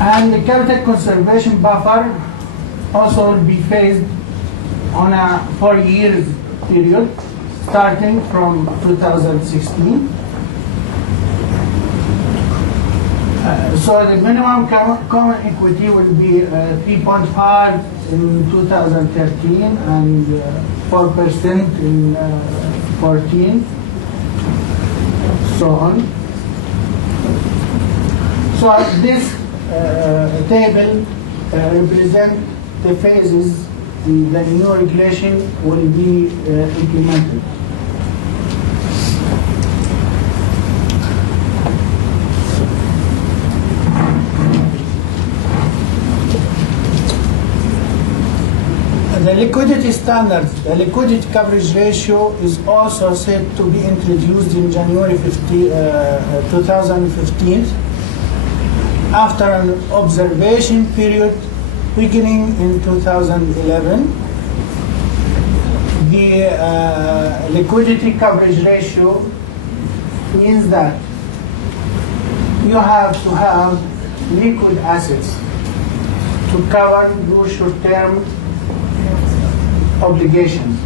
And the capital conservation buffer also will be phased on a 4-year period, starting from 2016. So the minimum common equity will be 3.5 in 2013 and 4% in 14, so on. So this table represents the phases the new regulation will be implemented. The liquidity standards, the liquidity coverage ratio is also set to be introduced in January 2015 after an observation period beginning in 2011. The liquidity coverage ratio means that you have to have liquid assets to cover your short-term obligations.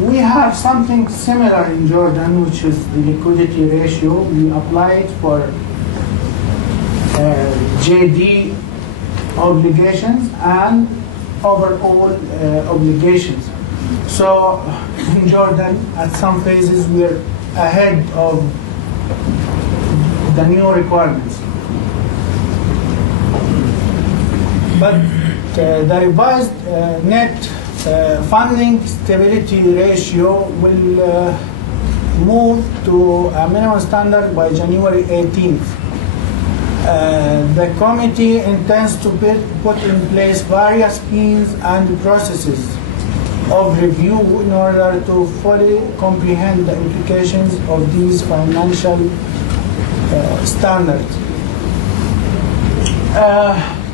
We have something similar in Jordan, which is the liquidity ratio. We apply it for JD obligations and overall obligations. So in Jordan, at some phases, we're ahead of the new requirements. But the revised net funding stability ratio will move to a minimum standard by January 18th. The committee intends to put in place various means and processes of review in order to fully comprehend the implications of these financial standards.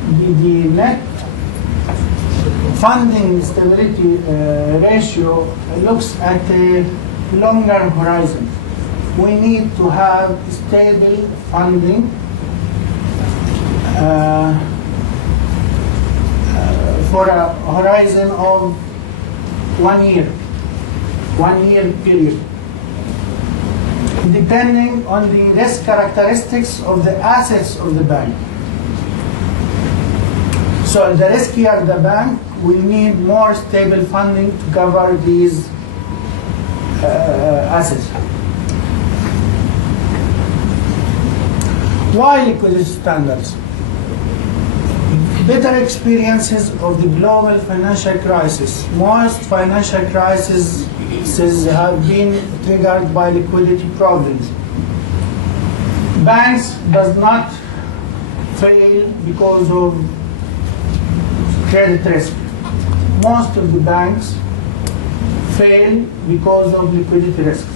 The net funding stability ratio looks at a longer horizon. We need to have stable funding for a horizon of 1 year period, depending on the risk characteristics of the assets of the bank. So the riskier the bank, will need more stable funding to cover these assets. Why liquidity standards? Better experiences of the global financial crisis. Most financial crises have been triggered by liquidity problems. Banks does not fail because of credit risk. Most of the banks fail because of liquidity risks.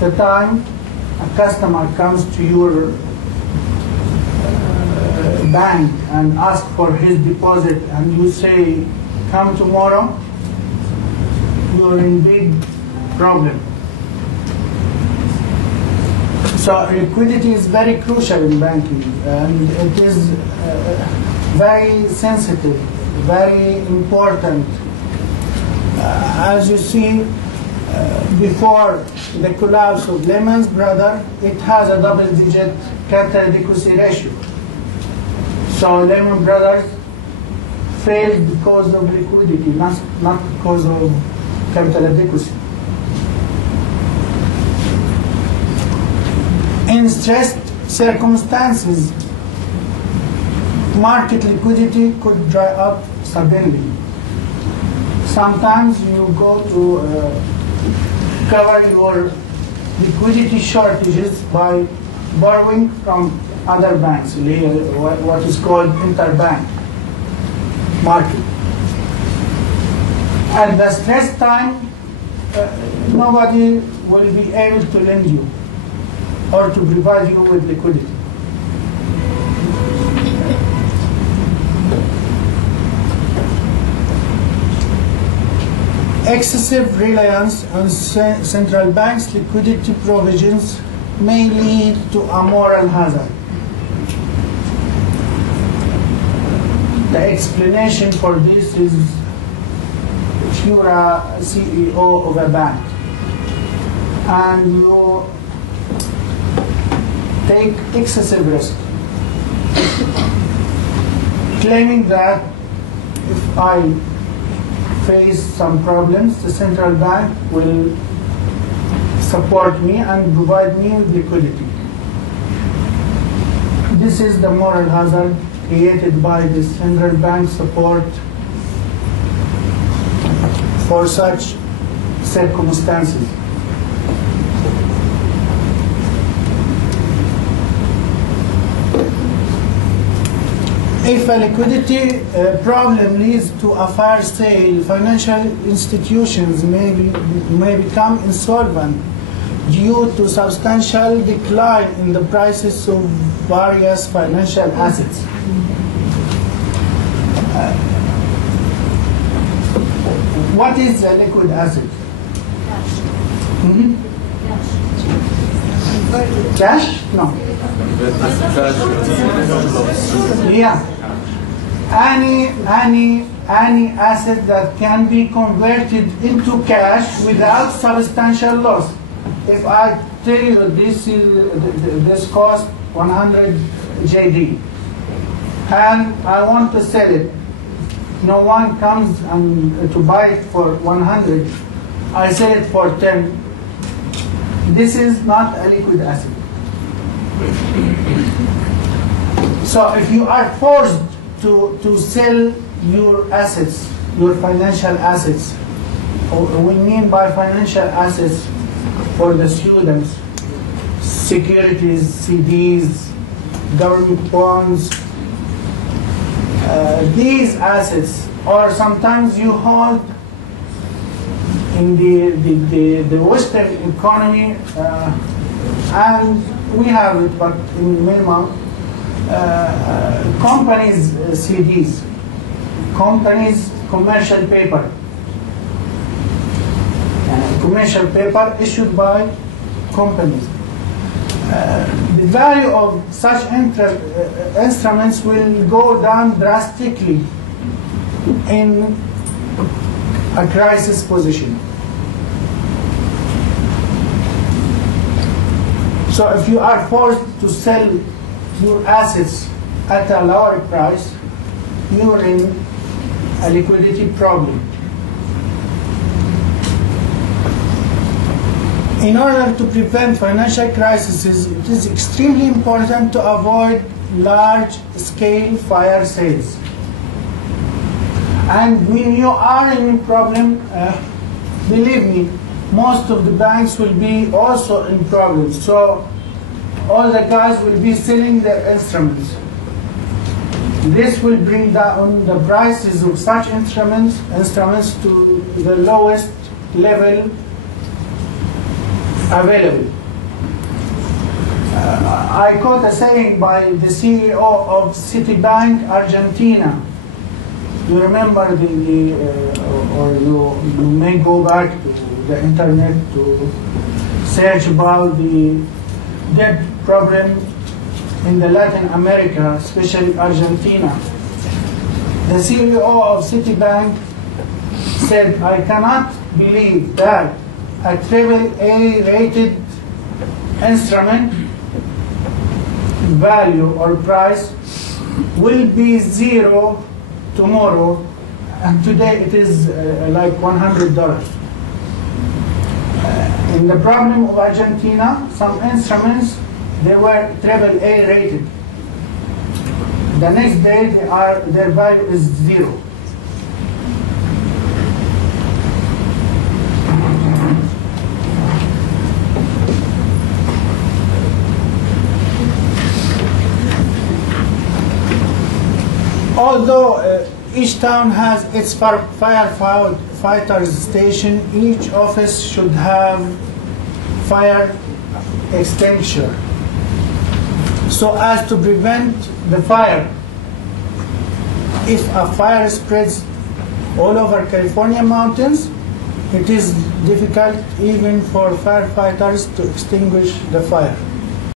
The time a customer comes to your bank and asks for his deposit and you say, come tomorrow, you're in big problem. So liquidity is very crucial in banking, and it is very sensitive, very important. As you see, before the collapse of Lehman Brothers, it has a double-digit capital adequacy ratio. So Lehman Brothers failed because of liquidity, not because of capital adequacy. In stressed circumstances, market liquidity could dry up suddenly. Sometimes you go to cover your liquidity shortages by borrowing from other banks, what is called interbank market. At the stress time, nobody will be able to lend you or to provide you with liquidity. Excessive reliance on central banks' liquidity provisions may lead to a moral hazard. The explanation for this is if you're a CEO of a bank and you take excessive risk, claiming that if I face some problems, the central bank will support me and provide me with liquidity. This is the moral hazard created by the central bank support for such circumstances. If a liquidity problem leads to a fire sale, financial institutions may become insolvent due to substantial decline in the prices of various financial assets. What is a liquid asset? Cash? No. Yeah. Any asset that can be converted into cash without substantial loss. If I tell you this cost 100 JD and I want to sell it, no one comes to buy it for 100, I sell it for 10. This is not a liquid asset. So if you are forced to sell your assets, your financial assets, we mean by financial assets for the students, securities, CDs, government bonds, these assets, or sometimes you hold in the Western economy, and we have it, but in minimum, companies' CDs, companies' commercial paper, commercial paper issued by companies. The value of such instruments will go down drastically in a crisis position. So if you are forced to sell your assets at a lower price, you are in a liquidity problem. In order to prevent financial crises, it is extremely important to avoid large-scale fire sales. And when you are in a problem, believe me, most of the banks will be also in problems. So all the guys will be selling their instruments. This will bring down the prices of such instruments to the lowest level available. I quote a saying by the CEO of Citibank Argentina. You remember or you may go back to the internet to search about the debt problem in the Latin America, especially Argentina. The CEO of Citibank said, "I cannot believe that a AAA rated instrument value or price will be zero tomorrow, and today it is like $100. In the problem of Argentina, some instruments, they were AAA rated. The next day their value is zero. Although each town has its firefighter station, each office should have fire extinguisher so as to prevent the fire. If a fire spreads all over California mountains, it is difficult even for firefighters to extinguish the fire.